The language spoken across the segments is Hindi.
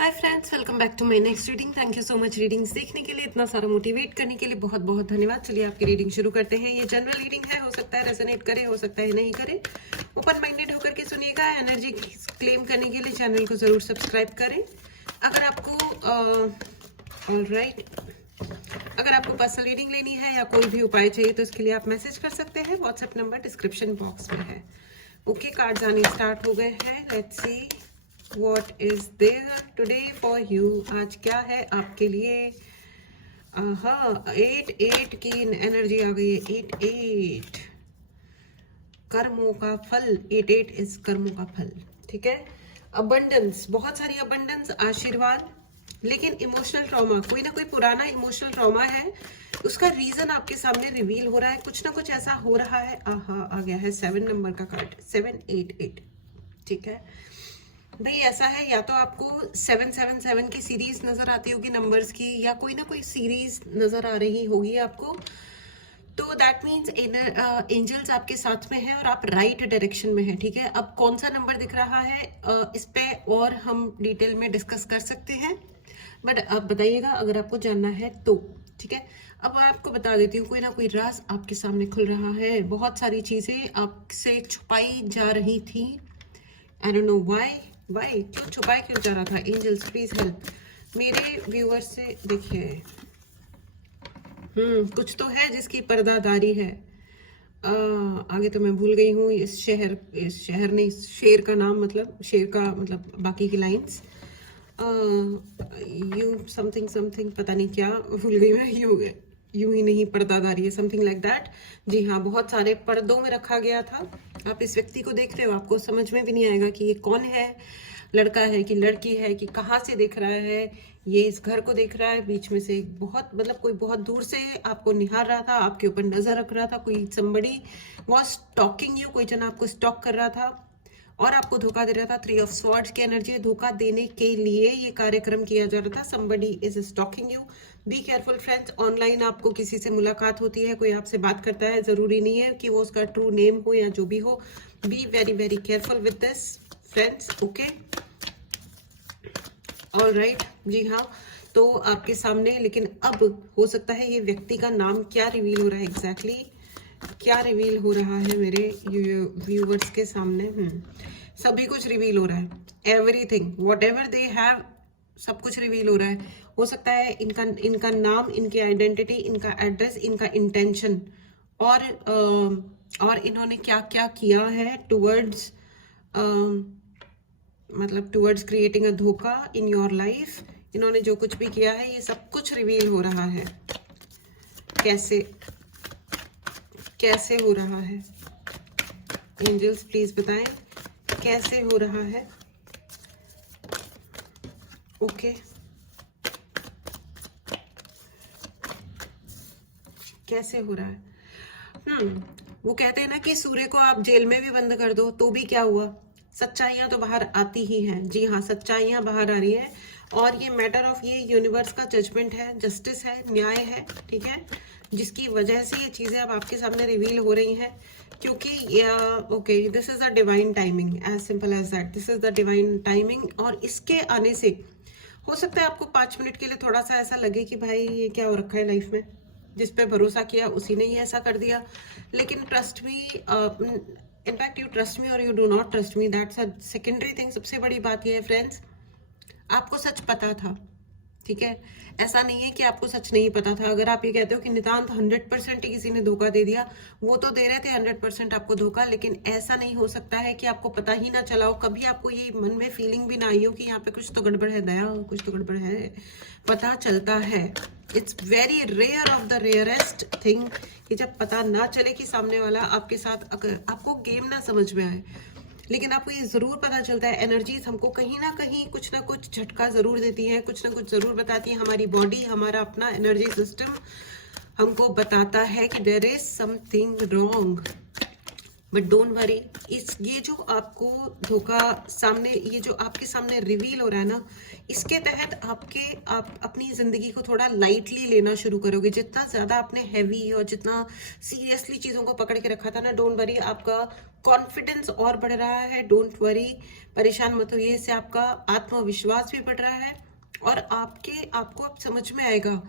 Hi friends, welcome back to my next reading. Thank you so much readings देखने के लिए, इतना सारा मोटिवेट करने के लिए बहुत बहुत धन्यवाद। चलिए आपकी रीडिंग शुरू करते हैं। ये जनरल रीडिंग है, हो सकता है रेजोनेट करे, हो सकता है नहीं करे। ओपन माइंडेड होकर के सुनिएगा। एनर्जी क्लेम करने के लिए चैनल को जरूर सब्सक्राइब करें। अगर आपको ऑलराइट अगर आपको पर्सनल रीडिंग लेनी है या कोई भी उपाय चाहिए तो इसके लिए आप मैसेज कर सकते हैं। व्हाट्सएप नंबर डिस्क्रिप्शन बॉक्स में है। ओके, कार्ड्स आने स्टार्ट हो गए हैं। Let's see What is there today for you? आज क्या है आपके लिए? हाँ, 8 की एनर्जी आ गई है। 8 कर्मों का फल। 8 इज कर्मों का फल। ठीक है। अबंडेंस, बहुत सारी अबंडेंस, आशीर्वाद, लेकिन इमोशनल ट्रॉमा, कोई ना कोई पुराना इमोशनल ट्रॉमा है। उसका रीजन आपके सामने रिवील हो रहा है। कुछ ना कुछ ऐसा हो रहा है। आ गया है 7 नंबर का कार्ड, 788। ठीक है भाई, ऐसा है या तो आपको 777 की सीरीज नजर आती होगी नंबर्स की, या कोई ना कोई सीरीज नजर आ रही होगी आपको। तो दैट मीन्स एंजल्स आपके साथ में है और आप राइट डायरेक्शन में है। ठीक है, अब कौन सा नंबर दिख रहा है इस पे और हम डिटेल में डिस्कस कर सकते हैं, बट आप बताइएगा अगर आपको जानना है तो। ठीक है, अब मैं आपको बता देती हूँ, कोई ना कोई राज आपके सामने खुल रहा है। बहुत सारी चीजें आपसे छुपाई जा रही थी। आई डोंट नो वाई क्यों छुपाया क्यों जा रहा था। एंजल्स प्लीज हेल्प मेरे व्यूअर्स से। देखिए, कुछ तो है जिसकी पर्दादारी है। आगे तो मैं भूल गई हूँ। इस शहर नहीं, शेर का नाम, मतलब शेर का मतलब बाकी की लाइंस। यू समथिंग पता नहीं क्या भूल गई मैं। यूं ही नहीं, पर्दादारी है, समथिंग लाइक दैट। जी हाँ, बहुत सारे पर्दों में रखा गया था। आप इस व्यक्ति को देख रहे हो, आपको समझ में भी नहीं आएगा कि ये कौन है, लड़का है कि लड़की है, कि कहाँ से देख रहा है। ये इस घर को देख रहा है, बीच में से बहुत मतलब कोई बहुत दूर से आपको निहार रहा था, आपके ऊपर नजर रख रहा था। कोई somebody was stalking you, कोई जन आपको स्टॉक कर रहा था और आपको धोखा दे रहा था। 3 ऑफ स्वॉर्ड्स की एनर्जी, धोखा देने के लिए ये कार्यक्रम किया जा रहा था। somebody is stalking you. Be careful friends. Online आपको किसी से मुलाकात होती है, कोई आपसे बात करता है, जरूरी नहीं है कि वो उसका ट्रू नेम हो या जो भी हो। Be very very careful with this friends. Okay, all right. जी हाँ, तो आपके सामने, लेकिन अब हो सकता है ये व्यक्ति का नाम क्या रिवील हो रहा है एग्जैक्टली क्या रिवील हो रहा है मेरे व्यूवर्स के सामने। सभी कुछ रिवील हो रहा है। Everything what ever they have, सब कुछ रिवील हो रहा है। हो सकता है इनका नाम, इनकी आइडेंटिटी, इनका एड्रेस, इनका इंटेंशन, और इन्होंने क्या क्या किया है टुवर्ड्स मतलब टुवर्ड्स क्रिएटिंग अ धोखा इन योर लाइफ। इन्होंने जो कुछ भी किया है ये सब कुछ रिवील हो रहा है। कैसे हो रहा है? एंजल्स प्लीज बताएं कैसे हो रहा है। ओके, कैसे हो रहा है? वो कहते हैं ना कि सूर्य को आप जेल में भी बंद कर दो तो भी क्या हुआ, सच्चाइयां तो बाहर आती ही हैं। जी हाँ, सच्चाइयां बाहर आ रही है और ये मैटर ऑफ, ये यूनिवर्स का जजमेंट है, जस्टिस है, न्याय है। ठीक है, जिसकी वजह से ये चीजें अब आपके सामने रिवील हो रही हैं, क्योंकि okay, this is the divine timing, as simple as that. This is the divine timing. और इसके आने से हो सकता है आपको 5 मिनट के लिए थोड़ा सा ऐसा लगे कि भाई ये क्या हो रखा है लाइफ में, जिस पे भरोसा किया उसी ने ही ऐसा कर दिया। लेकिन trust me, in fact you trust me और you do not trust me, that's a secondary thing. सबसे बड़ी बात यह है फ्रेंड्स, आपको सच पता था। ठीक है, ऐसा नहीं है कि आपको सच नहीं पता था। अगर आप ये कहते हो कि नितांत 100% ही किसी ने धोखा दे दिया, वो तो दे रहे थे 100% आपको धोखा, लेकिन ऐसा नहीं हो सकता है कि आपको पता ही ना चला हो। कभी आपको ये मन में फीलिंग भी ना आई हो कि यहाँ पे कुछ तो गड़बड़ है, दया कुछ तो गड़बड़ है। पता चलता है। It's very rare of the rarest thing कि जब पता ना चले कि सामने वाला आपके साथ, अगर आपको गेम ना समझ में आए, लेकिन आपको ये जरूर पता चलता है। एनर्जीज हमको कहीं ना कहीं कुछ ना कुछ झटका जरूर देती है, कुछ ना कुछ जरूर बताती है। हमारी बॉडी, हमारा अपना एनर्जी सिस्टम हमको बताता है कि there is something wrong. But don't worry, इस ये जो आपको धोखा सामने, ये जो आपके सामने रिवील हो रहा है ना, इसके तहत आप अपनी जिंदगी को थोड़ा लाइटली लेना शुरू करोगे। जितना ज्यादा आपने हैवी और जितना सीरियसली चीजों को पकड़ के रखा था ना, डोंट वरी, आपका कॉन्फिडेंस और बढ़ रहा है। डोंट वरी, परेशान मत होइए, इससे आपका आत्मविश्वास भी बढ़ रहा है और आपको अब समझ में आएगा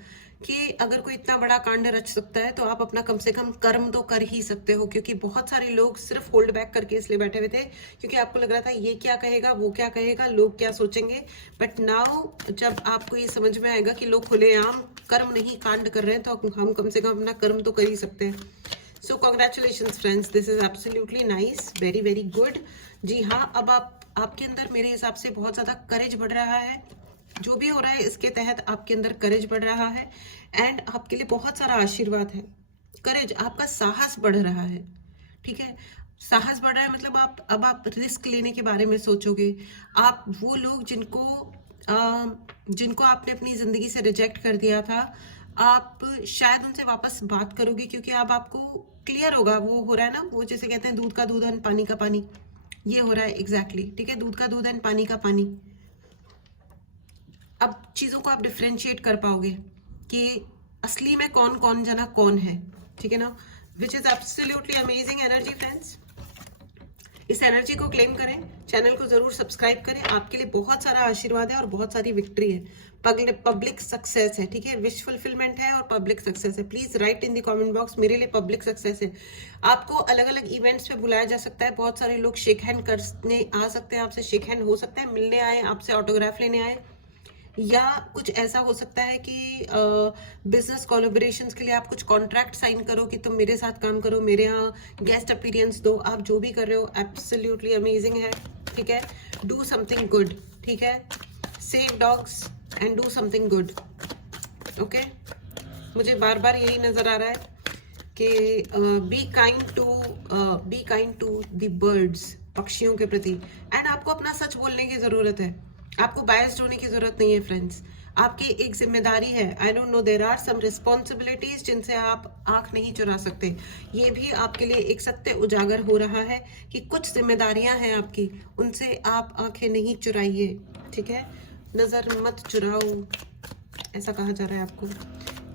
कि अगर कोई इतना बड़ा कांड रच सकता है तो आप अपना कम से कम कर्म तो कर ही सकते हो। क्योंकि बहुत सारे लोग सिर्फ होल्ड बैक करके इसलिए बैठे हुए थे क्योंकि आपको लग रहा था ये क्या कहेगा, वो क्या कहेगा, लोग क्या सोचेंगे। बट नाउ जब आपको ये समझ में आएगा कि लोग खुलेआम कर्म नहीं कांड कर रहे हैं, तो हम कम से कम अपना कर्म तो कर ही सकते हैं। So congratulation friends, this is absolutely nice, very very good. जी हाँ, अब आपके अंदर मेरे हिसाब से बहुत ज्यादा करेज बढ़ रहा है। जो भी हो रहा है इसके तहत आपके अंदर करेज बढ़ रहा है एंड आपके लिए बहुत सारा आशीर्वाद है। करेज, आपका साहस बढ़ रहा है, ठीक है। साहस बढ़ रहा है मतलब आप रिस्क लेने के बारे में सोचोगे। आप वो लोग जिनको आपने अपनी जिंदगी से रिजेक्ट कर दिया था, आप शायद उनसे वापस बात करोगे क्योंकि अब आपको क्लियर होगा। वो हो रहा है ना, वो जैसे कहते हैं दूध का दूध एंड पानी का पानी, ये हो रहा है एग्जैक्टली, ठीक है, दूध का दूध एंड पानी का पानी। अब चीजों को आप डिफ्रेंशिएट कर पाओगे कि असली में कौन कौन जना कौन है, ठीक है ना, which is absolutely amazing energy friends. इस एनर्जी को क्लेम करें, चैनल को जरूर सब्सक्राइब करें। आपके लिए बहुत सारा आशीर्वाद है और बहुत सारी विक्ट्री है, पब्लिक सक्सेस है, ठीक है, विश फुलफिलमेंट है और पब्लिक सक्सेस है। Please right in the comment box, मेरे लिए पब्लिक सक्सेस है। आपको अलग अलग इवेंट्स पे बुलाया जा सकता है, बहुत सारे लोग शेक हैंड करने आ सकते हैं, आपसे शेक हैंड हो सकता है, मिलने आए, आपसे ऑटोग्राफ लेने आए, या कुछ ऐसा हो सकता है कि बिजनेस कोलैबोरेशंस के लिए आप कुछ कॉन्ट्रैक्ट साइन करो कि तुम मेरे साथ काम करो, मेरे यहाँ गेस्ट अपीयरेंस दो। आप जो भी कर रहे हो एब्सोल्युटली अमेजिंग है, ठीक है। डू समथिंग गुड, ठीक है, save dogs and do something good, okay. मुझे बार बार यही नजर आ रहा है कि be kind to the birds, पक्षियों के प्रति। एंड आपको अपना सच बोलने की जरूरत है, आपको बायस्ड होने की जरूरत नहीं है फ्रेंड्स। आपकी एक जिम्मेदारी है, I don't know, there are some responsibilities जिनसे आप आंख नहीं चुरा सकते। ये भी आपके लिए एक सत्य उजागर हो रहा है कि कुछ जिम्मेदारियां हैं आपकी, उनसे आप आंखें नहीं चुराइए, ठीक है, नजर मत चुराओ, ऐसा कहा जा रहा है आपको।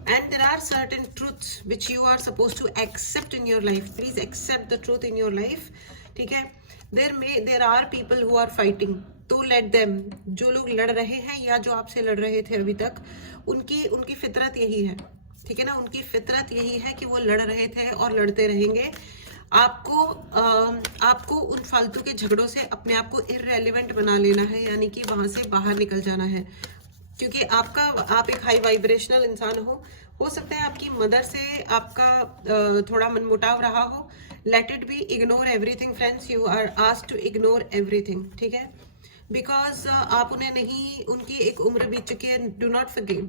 And there are certain truths which you are supposed to accept in your life. Please accept the truth in your life. ठीक है, there are people who are fighting. तो let them, जो लोग लड़ रहे हैं या जो आपसे लड़ रहे थे अभी तक, उनकी फितरत यही है, ठीक है ना, उनकी फितरत यही है कि वो लड़ रहे थे और लड़ते रहेंगे। आपको उन फालतू के झगड़ों से अपने आप को इररेलेवेंट बना लेना है, यानी कि वहां से बाहर निकल जाना है। क्योंकि आप एक हाई वाइब्रेशनल इंसान हो सकता है आपकी मदर से आपका थोड़ा मनमुटाव रहा हो। Let it be, ignore everything friends, you are asked to ignore everything, ठीक है, बिकॉज आप उन्हें नहीं, उनकी एक उम्र बीत चुकी है। Do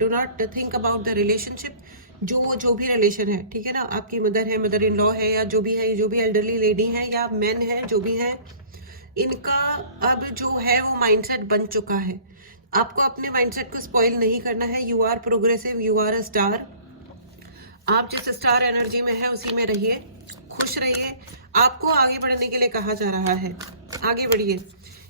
not think about the relationship, जो भी रिलेशन है, ठीक है ना, आपकी मदर है, मदर इन लॉ है, या जो भी है, जो भी एल्डरली लेडी है या मैन है, जो भी है, इनका अब जो है वो माइंडसेट बन चुका है। आपको अपने माइंडसेट को स्पॉइल नहीं करना है। You are progressive, you are a star. आप जिस स्टार एनर्जी में है उसी में रहिए, खुश रहिए। आपको आगे बढ़ने के लिए कहा जा रहा है, आगे बढ़िए,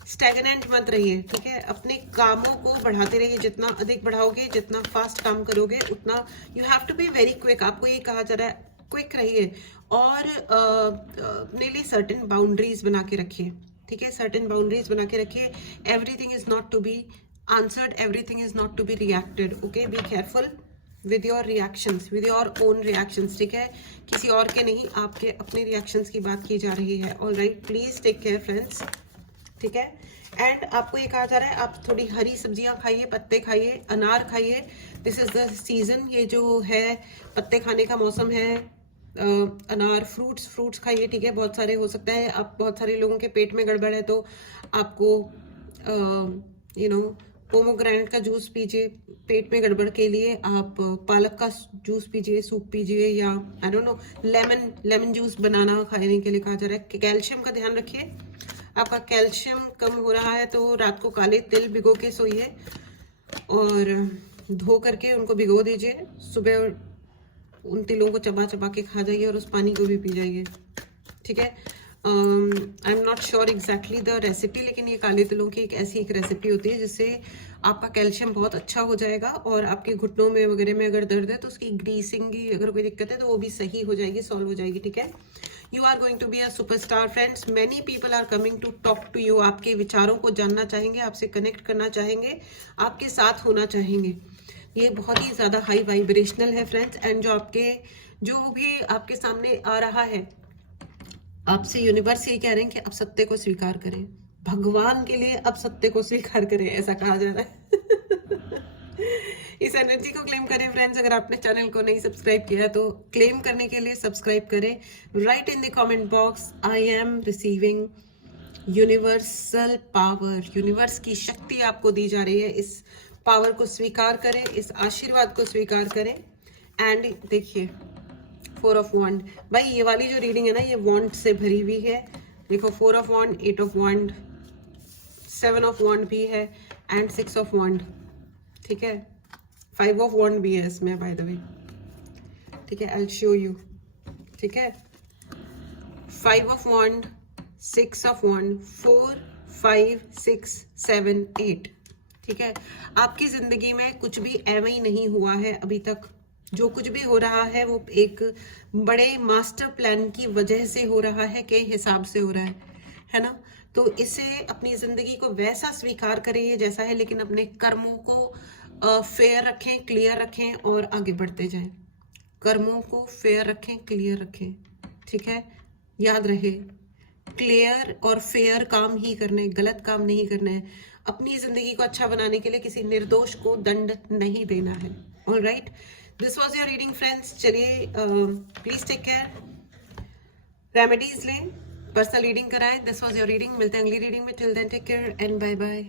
स्टैग्नेंट मत रहिए, ठीक है। अपने कामों को बढ़ाते रहिए, जितना अधिक बढ़ाओगे, जितना फास्ट काम करोगे, उतना you have to be very quick. आपको ये कहा जा रहा है क्विक रहिए और अपने लिए सर्टेन बाउंड्रीज बना के रखिए, ठीक है, सर्टेन बाउंड्रीज बना के रखिए। Everything is not to be answered, everything is not to be reacted, okay, be careful with your reactions, with your own reactions, ठीक है, किसी और के नहीं, आपके अपने reactions की बात की जा रही है। all right, please take care friends, ठीक है। एंड आपको ये कहा जा रहा है आप थोड़ी हरी सब्जियां खाइए, पत्ते खाइए, अनार खाइए, दिस इज द सीजन, ये जो है पत्ते खाने का मौसम है। अनार, फ्रूट्स खाइए, ठीक है, बहुत सारे हो सकता है। आप बहुत सारे लोगों के पेट में गड़बड़ है तो आपको पोमोग्रेनेट का जूस पीजिए, पेट में गड़बड़ के लिए आप पालक का जूस पीजिए, सूप पीजिए, या I don't know, lemon juice बनाना खाने के लिए कहा जा रहा है। कैल्शियम का ध्यान रखिए, आपका कैल्शियम कम हो रहा है तो रात को काले तिल भिगो के सोइए और धो करके उनको भिगो दीजिए, सुबह उन तिलों को चबा चबा के खा जाइए और उस पानी को भी पी जाइए, ठीक है। I am not sure exactly the recipe, लेकिन ये काले तिलों की एक रेसिपी होती है जिससे आपका कैल्शियम बहुत अच्छा हो जाएगा और आपके घुटनों में वगैरह में अगर दर्द है तो उसकी ग्रीसिंग की अगर कोई दिक्कत है तो वो भी सही हो जाएगी, सॉल्व हो जाएगी, ठीक है। You are going to be a superstar friends, many people are coming to talk to you, आपके विचारों को जानना चाहेंगे, आपसे कनेक्ट करना चाहेंगे, आपके साथ होना चाहेंगे। ये बहुत ही ज़्यादा हाई वाइब्रेशनल है फ्रेंड्स, एंड जो भी आपके सामने आ रहा है, आपसे यूनिवर्स ये कह रहे हैं कि आप सत्य को स्वीकार करें, भगवान के लिए अब सत्य को स्वीकार करें, ऐसा कहा जा रहा है। इस एनर्जी को क्लेम करें फ्रेंड्स। अगर आपने चैनल को नहीं सब्सक्राइब किया तो क्लेम करने के लिए सब्सक्राइब करें। Right in the comment box, I am receiving universal power, universe की शक्ति आपको दी जा रही है, इस पावर को स्वीकार करें, इस आशीर्वाद को स्वीकार करें। एंड देखिए 4 ऑफ वॉन्ड, भाई ये वाली जो रीडिंग है ना, ये वॉन्ड से भरी हुई है। देखो 4 of wand, 8 of wand, 7 of wand भी है एंड 6 ऑफ वॉन्ड, ठीक है। 5 ऑफ वॉन्ड भी है इसमें बाय द वे, ठीक है, आई विल शो यू, ठीक है। 5 ऑफ वॉन्ड, 6 ऑफ वॉन्ड, 4, 5, 6, 7, 8, ठीक है। आपकी जिंदगी में कुछ भी एवं ही नहीं हुआ है अभी तक, जो कुछ भी हो रहा है वो एक बड़े मास्टर प्लान की वजह से हो रहा है, के हिसाब से हो रहा है ना। तो इसे अपनी जिंदगी को वैसा स्वीकार करिए जैसा है, लेकिन अपने कर्मों को फेयर रखें, क्लियर रखें और आगे बढ़ते जाएं। कर्मों को फेयर रखें, क्लियर रखें, ठीक है। याद रहे, क्लियर और फेयर काम ही करने, गलत काम नहीं करना है। अपनी जिंदगी को अच्छा बनाने के लिए किसी निर्दोष को दंड नहीं देना है। Alright, this was your reading friends. चलिए प्लीज टेक केयर, रेमेडीज लें, पर्सनल रीडिंग कराएं। दिस वॉज योर रीडिंग, मिलते हैं अगली रीडिंग में। Till then take care and bye bye.